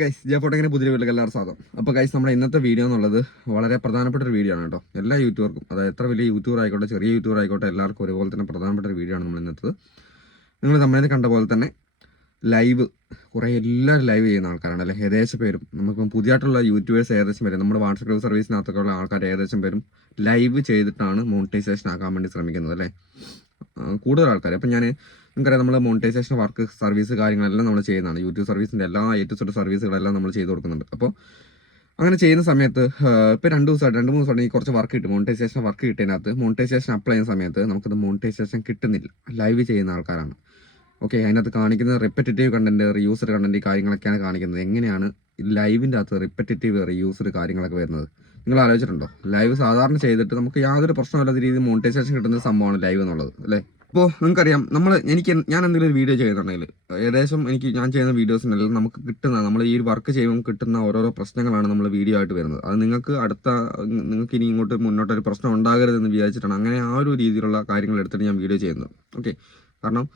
Guys J ഫോട്ടോക്കിന് പുതിയ വീട്ടിലേക്ക് എല്ലാവരും സ്വാഗതം. അപ്പോൾ ഗൈസ് നമ്മുടെ ഇന്നത്തെ വീഡിയോ എന്നുള്ളത് വളരെ പ്രധാനപ്പെട്ട ഒരു വീഡിയോ ആണ് കേട്ടോ. എല്ലാ യൂട്യൂബർക്കും അതായത് എത്ര വലിയ യൂട്യൂബർ ആയിക്കോട്ടെ ചെറിയ യൂട്യൂബർ ആയിക്കോട്ടെ എല്ലാവർക്കും ഒരുപോലെ തന്നെ പ്രധാനപ്പെട്ട ഒരു വീഡിയോ ആണ് നമ്മൾ ഇന്നത്തത്. നിങ്ങൾ നമ്മളിത് കണ്ട പോലെ തന്നെ ലൈവ് കുറേ എല്ലാവരും ലൈവ് ചെയ്യുന്ന ആൾക്കാരാണ് അല്ലെ? ഏകദേശം പേരും. നമുക്കിപ്പം പുതിയതായിട്ടുള്ള യൂട്യൂബേഴ്സ് ഏകദേശം പേരും നമ്മുടെ വാട്സപ്പ് സർവീസിനകത്തൊക്കെ ഉള്ള ആൾക്കാർ ഏകദേശം പേരും ലൈവ് ചെയ്തിട്ടാണ് മോണിറ്റൈസേഷൻ ആക്കാൻ വേണ്ടി ശ്രമിക്കുന്നത് അല്ലേ? കൂടുതൽ ആൾക്കാർ അപ്പം ഞാൻ നിങ്ങൾക്കറിയാം നമ്മൾ മോണിറ്റൈസേഷൻ വർക്ക് സർവീസ് കാര്യങ്ങളെല്ലാം നമ്മൾ ചെയ്യുന്നതാണ്. യൂട്യൂബ് സർവീസിന്റെ എല്ലാ ഏറ്റവും സർവീസുകളെല്ലാം നമ്മൾ ചെയ്ത് കൊടുക്കുന്നുണ്ട്. അപ്പോൾ അങ്ങനെ ചെയ്യുന്ന സമയത്ത് ഇപ്പോൾ രണ്ട് ദിവസമായിട്ട് രണ്ട് മൂന്ന് ദിവസമായിട്ട് കുറച്ച് വർക്ക് കിട്ടും. മോണിറ്റൈസേഷൻ വർക്ക് കിട്ടിയതിനകത്ത് മോണിറ്റൈസേഷൻ അപ്ലൈ ചെയ്യുന്ന സമയത്ത് നമുക്കത് മോണിറ്റൈസേഷൻ കിട്ടുന്നില്ല. ലൈവ് ചെയ്യുന്ന ആൾക്കാരാണ്. ഓക്കെ അതിനകത്ത് കാണിക്കുന്ന റിപ്പറ്റേറ്റീവ് കണ്ടന്റ് റീയൂസർ കണ്ടന്റ് കാര്യങ്ങളൊക്കെയാണ് കാണിക്കുന്നത്. എങ്ങനെയാണ് ലൈവിന്റെ അകത്ത് റിപ്പറ്റേറ്റീവ് റീയൂസർ കാര്യങ്ങളൊക്കെ വരുന്നത്? നിങ്ങൾ ആലോചിച്ചിട്ടുണ്ടോ? ലൈവ് സാധാരണ ചെയ്തിട്ട് നമുക്ക് യാതൊരു പ്രശ്നമില്ലാത്ത രീതിയിൽ മോണിറ്റൈസേഷൻ കിട്ടുന്ന സംഭവമാണ് ലൈവ് എന്നുള്ളത് അല്ലേ? ഇപ്പോൾ നിങ്ങൾക്കറിയാം നമ്മൾ എനിക്ക് ഞാൻ എന്തെങ്കിലും ഒരു വീഡിയോ ചെയ്യുന്നുണ്ടെങ്കിൽ ഏകദേശം എനിക്ക് ഞാൻ ചെയ്യുന്ന വീഡിയോസിനെല്ലാം നമുക്ക് കിട്ടുന്ന നമ്മൾ ഈ ഒരു വർക്ക് ചെയ്യുമ്പോൾ കിട്ടുന്ന ഓരോരോ പ്രശ്നങ്ങളാണ് നമ്മൾ വീഡിയോ ആയിട്ട് വരുന്നത്. അത് നിങ്ങൾക്ക് അടുത്ത നിങ്ങൾക്ക് ഇനി ഇങ്ങോട്ട് മുന്നോട്ട് ഒരു പ്രശ്നം ഉണ്ടാകരുതെന്ന് വിചാരിച്ചിട്ടാണ് അങ്ങനെ ആ ഒരു രീതിയിലുള്ള കാര്യങ്ങൾ എടുത്തിട്ട് ഞാൻ വീഡിയോ ചെയ്യുന്നത്. ഓക്കെ കാരണം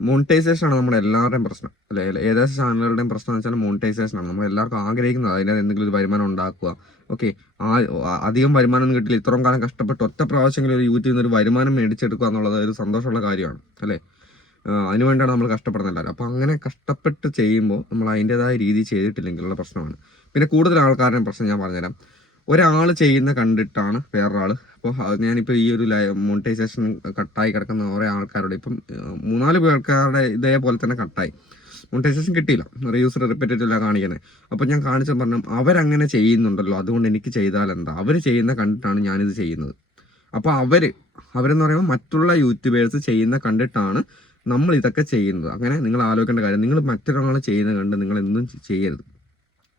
മോണിറ്റൈസേഷൻ ആണ് നമ്മുടെ എല്ലാവരുടെയും പ്രശ്നം. അല്ലെ ഏതാ ചാനലുകളുടെയും പ്രശ്നം എന്ന് വെച്ചാൽ മോണിറ്റൈസേഷൻ ആണ്. നമ്മൾ എല്ലാവർക്കും ആഗ്രഹിക്കുന്നത് അതിനകത്ത് എന്തെങ്കിലും ഒരു വരുമാനം ഉണ്ടാക്കുക. ഓക്കെ ആ അധികം വരുമാനം ഒന്നും കിട്ടില്ല. ഇത്രയും കാലം കഷ്ടപ്പെട്ട് ഒറ്റ പ്രാവശ്യമെങ്കിലും ഒരു യൂട്യൂബിൽ നിന്ന് ഒരു വരുമാനം മേടിച്ചെടുക്കുക എന്നുള്ളത് ഒരു സന്തോഷമുള്ള കാര്യമാണ്. അല്ലേ അതിനുവേണ്ടിയാണ് നമ്മൾ കഷ്ടപ്പെടുന്ന എല്ലാവരും. അപ്പോൾ അങ്ങനെ കഷ്ടപ്പെട്ട് ചെയ്യുമ്പോൾ നമ്മൾ അതിന്റെതായ രീതി ചെയ്തിട്ടില്ലെങ്കിലുള്ള പ്രശ്നമാണ്. പിന്നെ കൂടുതൽ ആൾക്കാരുടെ പ്രശ്നം ഞാൻ പറഞ്ഞുതരാം. ഒരാൾ ചെയ്യുന്ന കണ്ടിട്ടാണ് വേറൊരാൾ അപ്പോൾ ഞാനിപ്പോൾ ഈ ഒരു മോണിറ്റൈസേഷൻ കട്ടായി കിടക്കുന്ന കുറേ ആൾക്കാരോട് ഇപ്പം മൂന്നാൽ ആൾക്കാരുടെ ഇതേപോലെ തന്നെ കട്ടായി. മോണിറ്റൈസേഷൻ കിട്ടിയില്ല. റീയൂസർ റിപ്പറ്റേറ്റീവ് കാണിക്കുന്നത് അപ്പോൾ ഞാൻ കാണിച്ച പറഞ്ഞു അവരങ്ങനെ ചെയ്യുന്നുണ്ടല്ലോ. അതുകൊണ്ട് എനിക്ക് ചെയ്താൽ എന്താ? അവർ ചെയ്യുന്ന കണ്ടിട്ടാണ് ഞാനിത് ചെയ്യുന്നത്. അപ്പോൾ അവർ അവരെന്ന് പറയുമ്പോൾ മറ്റുള്ള യൂട്യൂബേഴ്സ് ചെയ്യുന്ന കണ്ടിട്ടാണ് നമ്മൾ ഇതൊക്കെ ചെയ്യുന്നത്. അങ്ങനെ നിങ്ങൾ ആലോചിക്കേണ്ട കാര്യം നിങ്ങൾ മറ്റൊരാളെ ചെയ്യുന്ന കണ്ട് നിങ്ങൾ എന്തും ചെയ്യരുത്.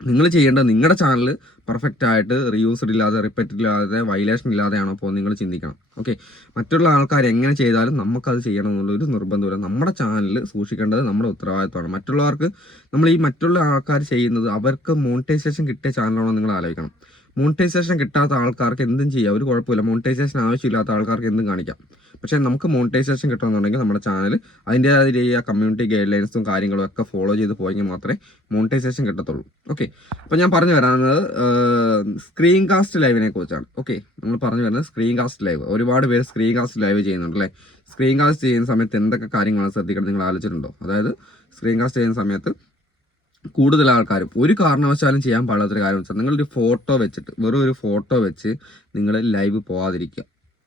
നിങ്ങൾ ചെയ്യേണ്ട നിങ്ങളുടെ ചാനൽ പെർഫെക്റ്റ് ആയിട്ട് റിയൂസ്ഡ് ഇല്ലാതെ റിപ്പറ്റഡ് ഇല്ലാതെ വയലേഷൻ ഇല്ലാതെയാണോ അപ്പോൾ നിങ്ങൾ ചിന്തിക്കണം. ഓക്കെ മറ്റുള്ള ആൾക്കാർ എങ്ങനെ ചെയ്താലും നമുക്കത് ചെയ്യണം എന്നുള്ളൊരു നിർബന്ധമില്ല നമ്മുടെ ചാനൽ സൂക്ഷിക്കേണ്ടത് നമ്മുടെ ഉത്തരവാദിത്വമാണ്. മറ്റുള്ളവർക്ക് നമ്മൾ ഈ മറ്റുള്ള ആൾക്കാർ ചെയ്യുന്നത് അവർക്ക് മോണിറ്റൈസേഷൻ കിട്ടിയ ചാനലാണോ നിങ്ങൾ ആലോചിക്കണം. മോണിറ്റൈസേഷൻ കിട്ടാത്ത ആൾക്കാർക്ക് എന്തും ചെയ്യാം. ഒരു കുഴപ്പമില്ല. മോണിറ്റൈസേഷൻ ആവശ്യമില്ലാത്ത ആൾക്കാർക്ക് എന്തും കാണിക്കാം. പക്ഷേ നമുക്ക് മോണിറ്റൈസേഷൻ കിട്ടണമെന്നുണ്ടെങ്കിൽ നമ്മുടെ ചാനൽ അതിന്റെതായ രീതിയിൽ കമ്മ്യൂണിറ്റി ഗൈഡ് ലൈൻസും കാര്യങ്ങളും ഒക്കെ ഫോളോ ചെയ്ത് പോയെങ്കിൽ മാത്രമേ മോണിറ്റൈസേഷൻ കിട്ടത്തുള്ളൂ. ഓക്കെ അപ്പോൾ ഞാൻ പറഞ്ഞു വരാവുന്നത് സ്ക്രീൻ കാസ്റ്റ് ലൈവിനെ കുറിച്ചാണ്. ഓക്കെ നമ്മൾ പറഞ്ഞു വരുന്നത് സ്ക്രീൻ കാസ്റ്റ് ലൈവ് ഒരുപാട് പേര് സ്ക്രീൻ കാസ്റ്റ് ലൈവ് ചെയ്യുന്നുണ്ട് അല്ലേ? സ്ക്രീൻ കാസ്റ്റ് ചെയ്യുന്ന സമയത്ത് എന്തൊക്കെ കാര്യങ്ങളാണ് ശ്രദ്ധിക്കണം നിങ്ങൾ ആലോചിച്ചിട്ടുണ്ടോ? അതായത് സ്ക്രീൻ കാസ്റ്റ് ചെയ്യുന്ന സമയത്ത് കൂടുതൽ ആൾക്കാരും. ഒരു കാരണവശാലും ചെയ്യാൻ പാടാത്തൊരു കാര്യം വെച്ചാൽ നിങ്ങളൊരു ഫോട്ടോ വെച്ചിട്ട് വെറും ഒരു ഫോട്ടോ വെച്ച് നിങ്ങൾ ലൈവ് പോകാതിരിക്കുക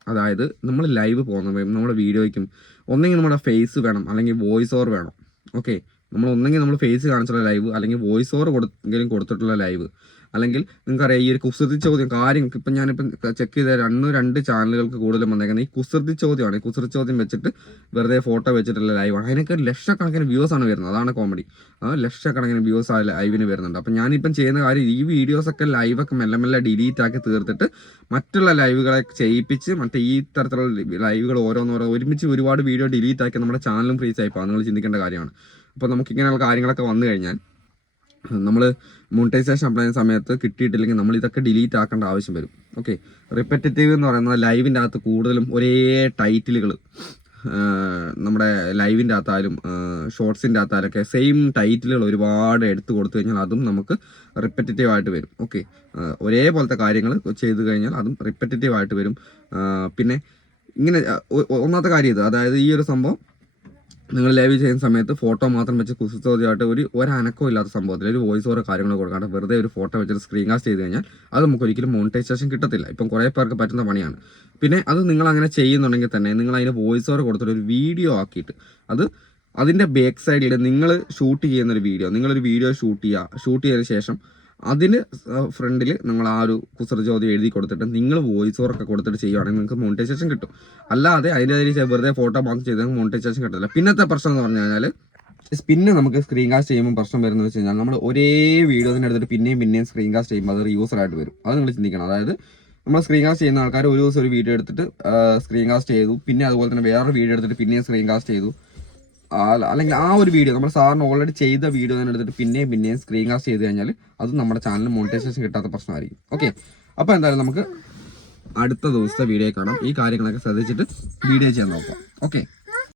അതായത് നമ്മൾ ലൈവ് പോകുന്ന നമ്മുടെ വീഡിയോയ്ക്കും ഒന്നെങ്കിൽ നമ്മുടെ ഫേസ് വേണം അല്ലെങ്കിൽ വോയിസ് ഓവർ വേണം. ഓക്കെ നമ്മൾ ഒന്നെങ്കിൽ നമ്മൾ ഫേസ് കാണിച്ചിട്ടുള്ള ലൈവ് അല്ലെങ്കിൽ വോയിസ് ഓവർ കൊടുത്തെങ്കിലും കൊടുത്തിട്ടുള്ള ലൈവ്. അല്ലെങ്കിൽ നിങ്ങൾക്കറിയാം ഈ ഒരു കുസൃതി ചോദ്യം കാര്യം ഇപ്പം ഞാനിപ്പം ചെക്ക് ചെയ്ത രണ്ട് രണ്ട് ചാനലുകൾക്ക് കൂടുതലും വന്നേക്കുന്നത് ഈ കുസൃതി ചോദ്യമാണ്. ഈ കുസൃതി ചോദ്യം വെച്ചിട്ട് വെറുതെ ഫോട്ടോ വെച്ചിട്ടുള്ള ലൈവാണ് അതിനൊക്കെ ലക്ഷക്കണക്കിന് വ്യൂസ് ആണ് വരുന്നത്. അതാണ് കോമഡി ആ ലക്ഷക്കണക്കിന് വ്യൂസ് ആ ലൈവിന് വരുന്നുണ്ട്. അപ്പം ഞാനിപ്പം ചെയ്യുന്ന കാര്യം ഈ വീഡിയോസൊക്കെ ലൈവൊക്കെ മെല്ലെ മെല്ലെ ഡിലീറ്റ് ആക്കി തീർത്തിട്ട് മറ്റുള്ള ലൈവുകളെ ചെയ്യിപ്പിച്ച് മറ്റേ ഈ തരത്തിലുള്ള ലൈവുകൾ ഓരോന്നോരോ ഒരുമിച്ച് ഒരുപാട് വീഡിയോ ഡിലീറ്റ് ആക്കി നമ്മുടെ ചാനലും ഫ്രീസ് ആയിപ്പോൾ നിങ്ങൾ ചിന്തിക്കേണ്ട കാര്യമാണ്. അപ്പോൾ നമുക്ക് ഇങ്ങനെയുള്ള കാര്യങ്ങളൊക്കെ വന്നു കഴിഞ്ഞാൽ നമ്മൾ മോണിറ്റൈസേഷൻ അപ്ലൈ ചെയ്യുന്ന സമയത്ത് കിട്ടിയിട്ടില്ലെങ്കിൽ നമ്മൾ ഇതൊക്കെ ഡിലീറ്റ് ആക്കേണ്ട ആവശ്യം വരും. ഓക്കെ റിപ്പറ്റേറ്റീവ് എന്ന് പറയുന്നത് ലൈവിന്റെ അകത്ത് കൂടുതലും ഒരേ ടൈറ്റിലുകൾ നമ്മുടെ ലൈവിന്റെ അകത്തായാലും ഷോർട്സിന്റെ അകത്തായാലൊക്കെ സെയിം ടൈറ്റിലുകൾ ഒരുപാട് എടുത്തു കൊടുത്തു കഴിഞ്ഞാൽ അതും നമുക്ക് റിപ്പറ്റേറ്റീവ് ആയിട്ട് വരും. ഓക്കെ ഒരേപോലത്തെ കാര്യങ്ങൾ ചെയ്തു കഴിഞ്ഞാൽ അതും റിപ്പറ്റേറ്റീവ് ആയിട്ട് വരും. പിന്നെ ഇങ്ങനെ ഒന്നാമത്തെ കാര്യം ഇത്. അതായത് ഈ ഒരു സംഭവം നിങ്ങൾ ലൈവ് ചെയ്യുന്ന സമയത്ത് ഫോട്ടോ മാത്രം വെച്ച് കുസിത്തോതിയായിട്ട് ഒരു ഒരനക്കം ഇല്ലാത്ത സംഭവത്തിൽ ഒരു വോയിസ് ഓരോ കാര്യങ്ങൾ കൊടുക്കാണ്ട് വെറുതെ ഒരു ഫോട്ടോ വെച്ചിട്ട് സ്ക്രീൻ കാസ്റ്റ് ചെയ്ത് കഴിഞ്ഞാൽ അത് നമുക്ക് ഒരിക്കലും മോണിറ്റൈസേഷൻ കിട്ടത്തില്ല. ഇപ്പം കുറേ പേർക്ക് പറ്റുന്ന പണിയാണ്. പിന്നെ അത് നിങ്ങൾ അങ്ങനെ ചെയ്യുന്നുണ്ടെങ്കിൽ തന്നെ നിങ്ങൾ അതിന് വോയിസ് ഓവർ കൊടുത്തിട്ട് ഒരു വീഡിയോ ആക്കിയിട്ട് അത് അതിന്റെ ബാക്ക് സൈഡിൽ നിങ്ങൾ ഷൂട്ട് ചെയ്യുന്ന ഒരു വീഡിയോ നിങ്ങളൊരു വീഡിയോ ഷൂട്ട് ചെയ്യുക. ഷൂട്ട് ചെയ്തതിന് ശേഷം അതിന് ഫ്രണ്ടിൽ നിങ്ങൾ ആ ഒരു കുസൃ ചോദ്യം എഴുതി കൊടുത്തിട്ട് നിങ്ങൾ വോയിസ് ഓവർ ഒക്കെ കൊടുത്തിട്ട് ചെയ്യുവാണെങ്കിൽ നിങ്ങൾക്ക് മോണിറ്റൈസേഷൻ കിട്ടും. അല്ലാതെ അതിന്റെ വെറുതെ ഫോട്ടോ മാത്രം ചെയ്താൽ മോണിറ്റൈസേഷൻ കിട്ടില്ല പിന്നത്തെ പ്രശ്നം എന്ന് പറഞ്ഞു കഴിഞ്ഞാൽ പിന്നെ നമുക്ക് സ്ക്രീൻ കാസ്റ്റ് ചെയ്യുമ്പോൾ പ്രശ്നം വരുന്നത് വെച്ച് കഴിഞ്ഞാൽ നമ്മൾ ഒരേ വീഡിയോ തന്നെ എടുത്തിട്ട് പിന്നെയും പിന്നെയും സ്ക്രീൻ കാസ്റ്റ് ചെയ്യുമ്പോൾ അത് റീയൂസർ ആയിട്ട് വരും. അത് നിങ്ങൾ ചിന്തിക്കണം. അതായത് നമ്മൾ സ്ക്രീൻ കാസ്റ്റ് ചെയ്യുന്ന ആൾക്കാർ ഒരു ദിവസം ഒരു വീഡിയോ എടുത്തിട്ട് സ്ക്രീൻ കാസ്റ്റ് ചെയ്തു. പിന്നെ അതുപോലെ തന്നെ വേറൊരു വീഡിയോ എടുത്തിട്ട് പിന്നെയും സ്ക്രീൻ കാസ്റ്റ് ചെയ്തു. അല്ലെങ്കിൽ ആ ഒരു വീഡിയോ നമ്മൾ സാറിന് ഓൾറെഡി ചെയ്ത വീഡിയോ തന്നെ എടുത്തിട്ട് പിന്നെയും പിന്നെയും സ്ക്രീൻ കാസ്റ്റ് ചെയ്ത് കഴിഞ്ഞാൽ അത് നമ്മുടെ ചാനൽ മോണിറ്റൈസേഷൻ കിട്ടാത്ത പ്രശ്നമായിരിക്കും. ഓക്കെ അപ്പോൾ എന്തായാലും നമുക്ക് അടുത്ത ദിവസത്തെ വീഡിയോ കാണാം. ഈ കാര്യങ്ങളൊക്കെ ശ്രദ്ധിച്ചിട്ട് വീഡിയോ ചെയ്യാൻ നോക്കാം. ഓക്കെ